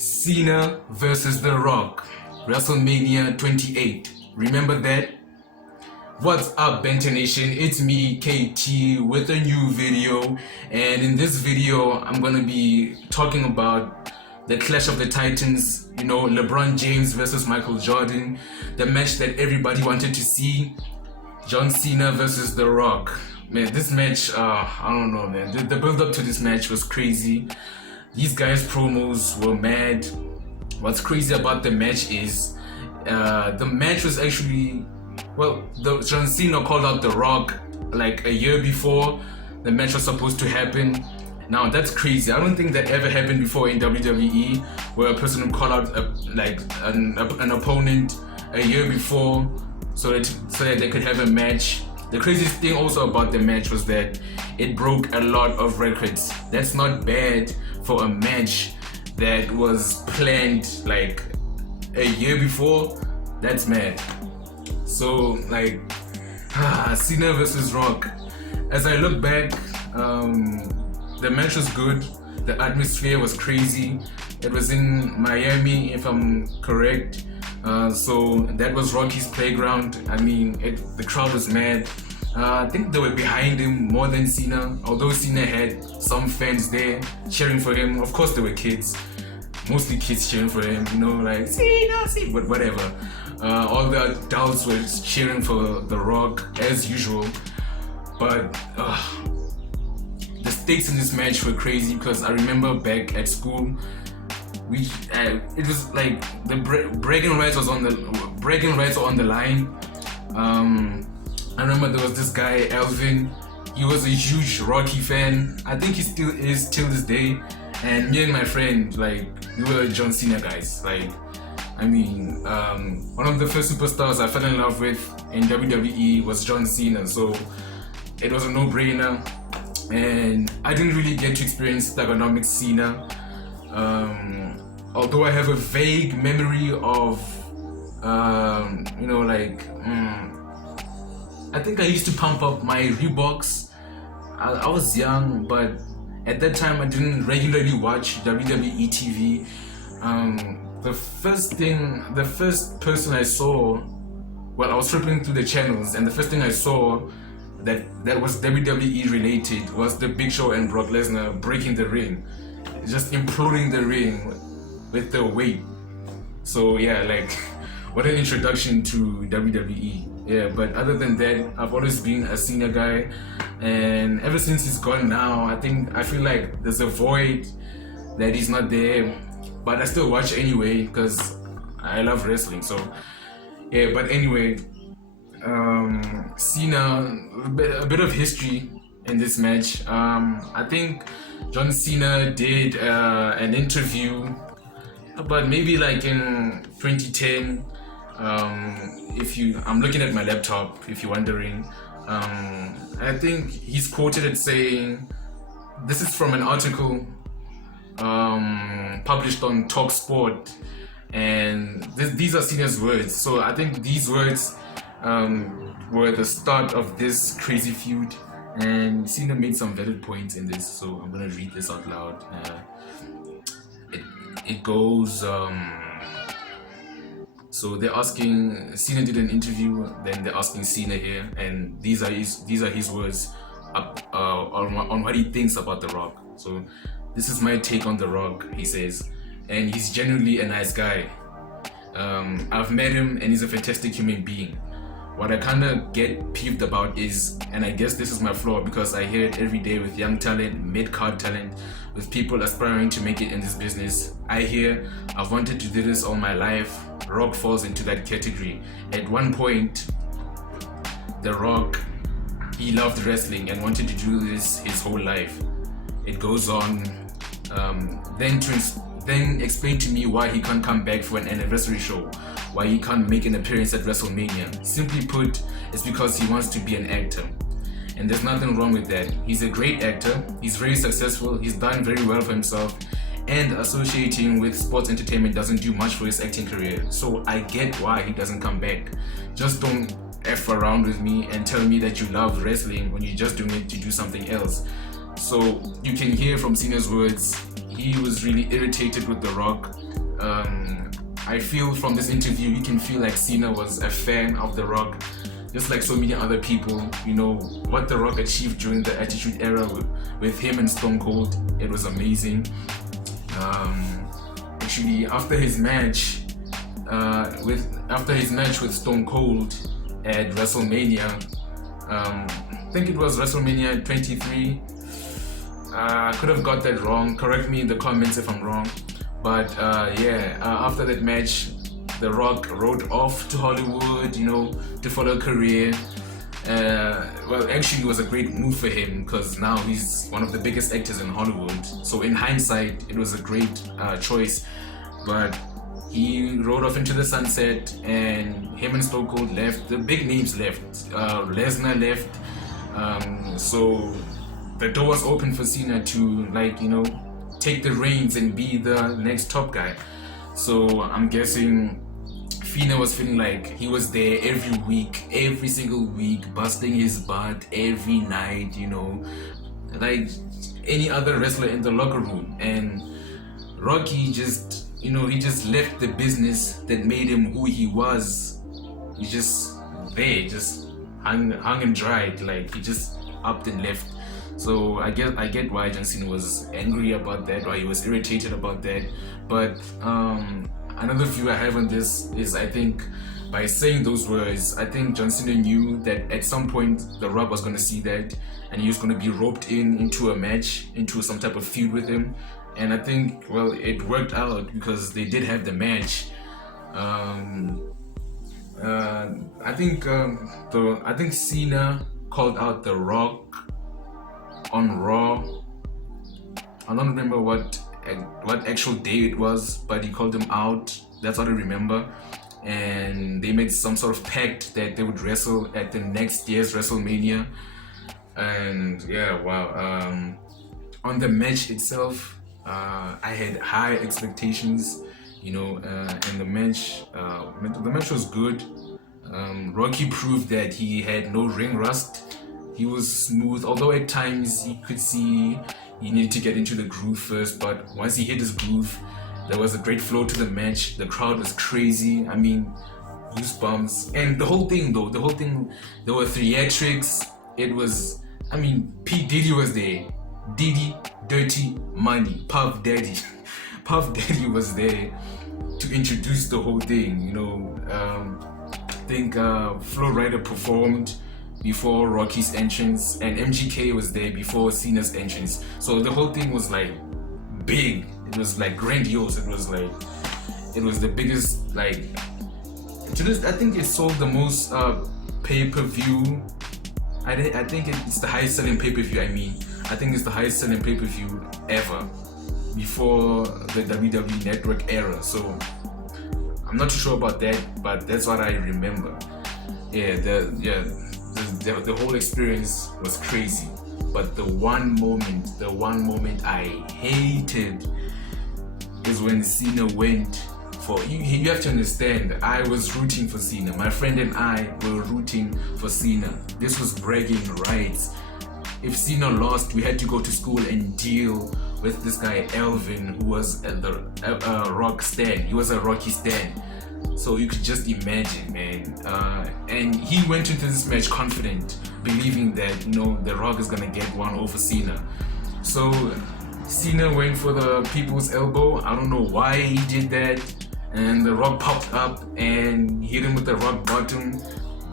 Cena versus The Rock, Wrestlemania 28. Remember that? What's up, Benter Nation? It's me, KT, with a new video. And in this video, I'm gonna be talking about the Clash of the Titans, LeBron James versus Michael Jordan, the match that everybody wanted to see, John Cena versus The Rock. Man, this match, I don't know, man. The build up to this match was crazy. These guys' promos were mad. What's crazy about the match is the match was actually, John Cena called out The Rock like a year before the match was supposed to happen. Now that's crazy. I don't think that ever happened before in WWE, where a person would call out an opponent a year before so that they could have a match. The craziest thing also about the match was that it broke a lot of records. That's not bad for a match that was planned like a year before. That's mad. So Cena versus Rock. As I look back, the match was good. The atmosphere was crazy. It was in Miami, if I'm correct. So that was Rocky's playground. I mean, the crowd was mad. I think they were behind him more than Cena, although Cena had some fans there cheering for him. Of course, they were kids, mostly kids cheering for him, like Cena, but whatever. All the adults were cheering for The Rock as usual. But the stakes in this match were crazy because I remember back at school, it was like the bragging rights were on the line. I remember there was this guy, Elvin. He was a huge Rocky fan. I think he still is till this day. And me and my friend, we were John Cena guys. One of the first superstars I fell in love with in WWE was John Cena. So it was a no-brainer. And I didn't really get to experience Thugonomics Cena. Although I have a vague memory of, I think I used to pump up my Reeboks. I was young, but at that time I didn't regularly watch WWE TV. The first person I saw, I was flipping through the channels, and the first thing I saw that was WWE related was the Big Show and Brock Lesnar breaking the ring, just imploding the ring with the weight. So yeah, what an introduction to WWE. Yeah, but other than that, I've always been a Cena guy, and ever since he's gone now, I feel like there's a void that he's not there, but I still watch anyway because I love wrestling. So yeah, but anyway, Cena, a bit of history in this match. I think John Cena did an interview, but maybe in 2010. I'm looking at my laptop, if you're wondering. I think he's quoted as saying, this is from an article published on TalkSport, and these are Cena's words. So I think these words were the start of this crazy feud, and Cena made some valid points in this, so I'm gonna read this out loud. It goes, so they're asking, Cena did an interview, then they're asking Cena here, and these are his words on what he thinks about The Rock. So this is my take on The Rock, he says, and he's genuinely a nice guy. I've met him and he's a fantastic human being. What I kind of get peeved about is, and I guess this is my flaw because I hear it every day with young talent, mid-card talent, with people aspiring to make it in this business. I hear, I've wanted to do this all my life. Rock falls into that category. At one point, The Rock, he loved wrestling and wanted to do this his whole life. It goes on, then explain to me why he can't come back for an anniversary show, why he can't make an appearance at Wrestlemania. Simply put, it's because he wants to be an actor. And there's nothing wrong with that. He's a great actor, he's very successful, he's done very well for himself, and associating with sports entertainment doesn't do much for his acting career. So I get why he doesn't come back. Just don't F around with me and tell me that you love wrestling when you're just doing it to do something else. So you can hear from Cena's words, he was really irritated with The Rock I feel from this interview you can feel like Cena was a fan of The Rock, just like so many other people. You know what The Rock achieved during the Attitude Era with him and Stone Cold, it was amazing. Actually, after his match with Stone Cold at Wrestlemania, I think it was Wrestlemania 23. I could have got that wrong. Correct me in the comments if I'm wrong. But after that match, The Rock rode off to Hollywood, to follow a career. Actually, it was a great move for him because now he's one of the biggest actors in Hollywood. So in hindsight, it was a great choice. But he rode off into the sunset, and him and Stone Cold left. The big names left. Lesnar left. So the door was open for Cena to take the reins and be the next top guy. So I'm guessing Cena was feeling like he was there every week, every single week, busting his butt every night, like any other wrestler in the locker room. And Rocky just, he just left the business that made him who he was. He just there, just hung and dried, like he just upped and left. So I get why John Cena was angry about that, why he was irritated about that. But another view I have on this is, I think by saying those words, I think John Cena knew that at some point The Rock was going to see that, and he was going to be roped into a match, into some type of feud with him. And I think, it worked out because they did have the match. I think Cena called out The Rock on Raw. I don't remember what actual day it was, but he called him out. That's what I remember. And they made some sort of pact that they would wrestle at the next year's Wrestlemania. And on the match itself, I had high expectations, and the match was good. Rocky proved that he had no ring rust. He was smooth, although at times you could see he needed to get into the groove first, but once he hit his groove, there was a great flow to the match. The crowd was crazy. I mean, goosebumps. And the whole thing, there were theatrics. It was, P. Diddy was there. Diddy, Dirty Money, Puff Daddy. Puff Daddy was there to introduce the whole thing, I think Flo Rida performed before Rocky's entrance, and MGK was there before Cena's entrance. So the whole thing was like big. It was like grandiose. It was the biggest, I think it sold the most pay-per-view. I think it's the highest selling pay-per-view. I think it's the highest selling pay-per-view ever before the WWE Network era. So I'm not too sure about that, but that's what I remember. The whole experience was crazy. But the one moment I hated is when Cena went for. You have to understand, I was rooting for Cena. My friend and I were rooting for Cena. This was bragging rights. If Cena lost, we had to go to school and deal with this guy Elvin, who was a Rock stan. He was a Rocky stan. So you could just imagine, man. And he went into this match confident, believing that The Rock is gonna get one over Cena. So Cena went for the people's elbow. I don't know why he did that. And The Rock popped up and hit him with the rock bottom.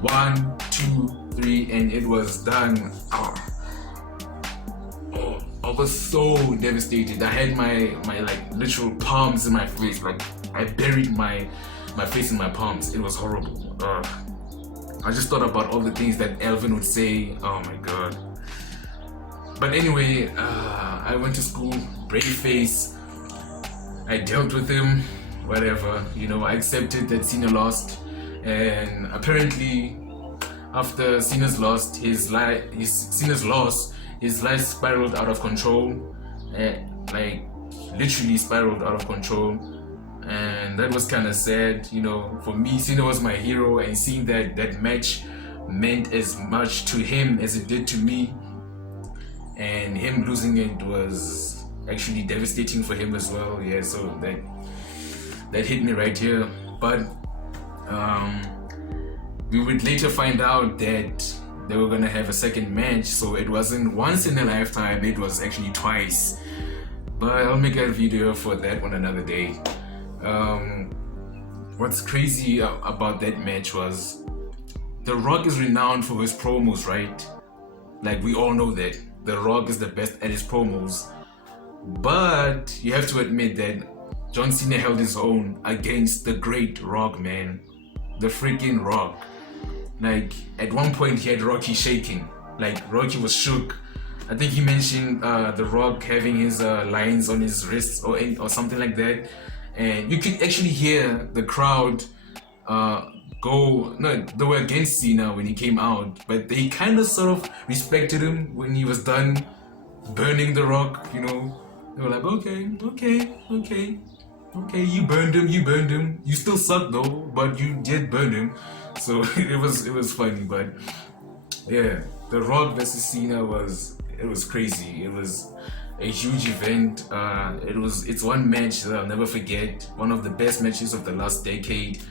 1, 2, 3, and it was done. I was so devastated. I had my literal palms in my face. I buried my face in my palms. It was horrible. I just thought about all the things that Elvin would say. Oh my god. But anyway, I went to school, brave face. I dealt with him, whatever. I accepted that Cena lost, and apparently, after Cena's loss, his life spiraled out of control, literally spiraled out of control. And that was kind of sad, for me. Cena was my hero, and seeing that match meant as much to him as it did to me, and him losing it was actually devastating for him as well. So that hit me right here. But we would later find out that they were gonna have a second match, so it wasn't once in a lifetime, it was actually twice. But I'll make a video for that one another day. What's crazy about that match was The Rock is renowned for his promos, right? Like, we all know that The Rock is the best at his promos. But you have to admit that John Cena held his own against the great Rock, man. The freaking Rock. Like, at one point he had Rocky shaking. Like, Rocky was shook. I think he mentioned The Rock having his lines on his wrists or something like that. And you could actually hear the crowd they were against Cena when he came out, but they kind of sort of respected him when he was done burning The Rock, you know. They were like, okay, you burned him. You still suck though, but you did burn him. So it was funny. But yeah, The Rock versus Cena was crazy. It was a huge event. It's one match that I'll never forget. One of the best matches of the last decade.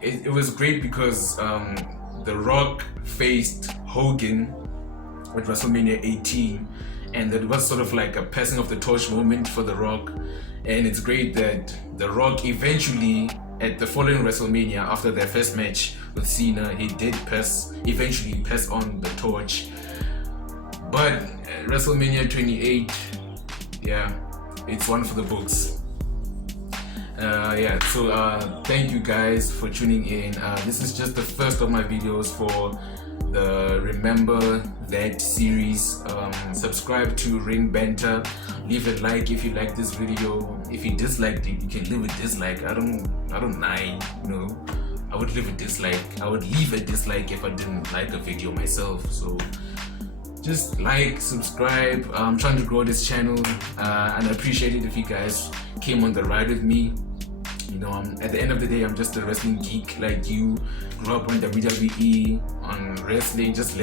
It was great because The Rock faced Hogan at WrestleMania 18, and that was sort of like a passing of the torch moment for The Rock. And it's great that The Rock eventually, at the following WrestleMania, after their first match with Cena, he did eventually pass on the torch. But WrestleMania 28, yeah, it's one for the books. So thank you guys for tuning in. This is just the first of my videos for the Remember That series. Subscribe to Ring Banter. Leave a like if you like this video. If you disliked it, you can leave a dislike. I don't mind, you know. I would leave a dislike. I would leave a dislike if I didn't like a video myself. So just like, subscribe. I'm trying to grow this channel, and I appreciate it if you guys came on the ride with me. You know, at the end of the day, I'm just a wrestling geek like you. Grew up on WWE, on wrestling, just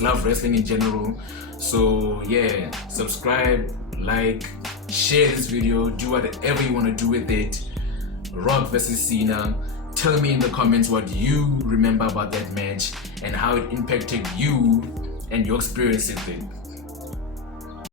love wrestling in general. So yeah, subscribe, like, share this video, do whatever you want to do with it. Rock versus Cena. Tell me in the comments what you remember about that match and how it impacted you and your experience with it.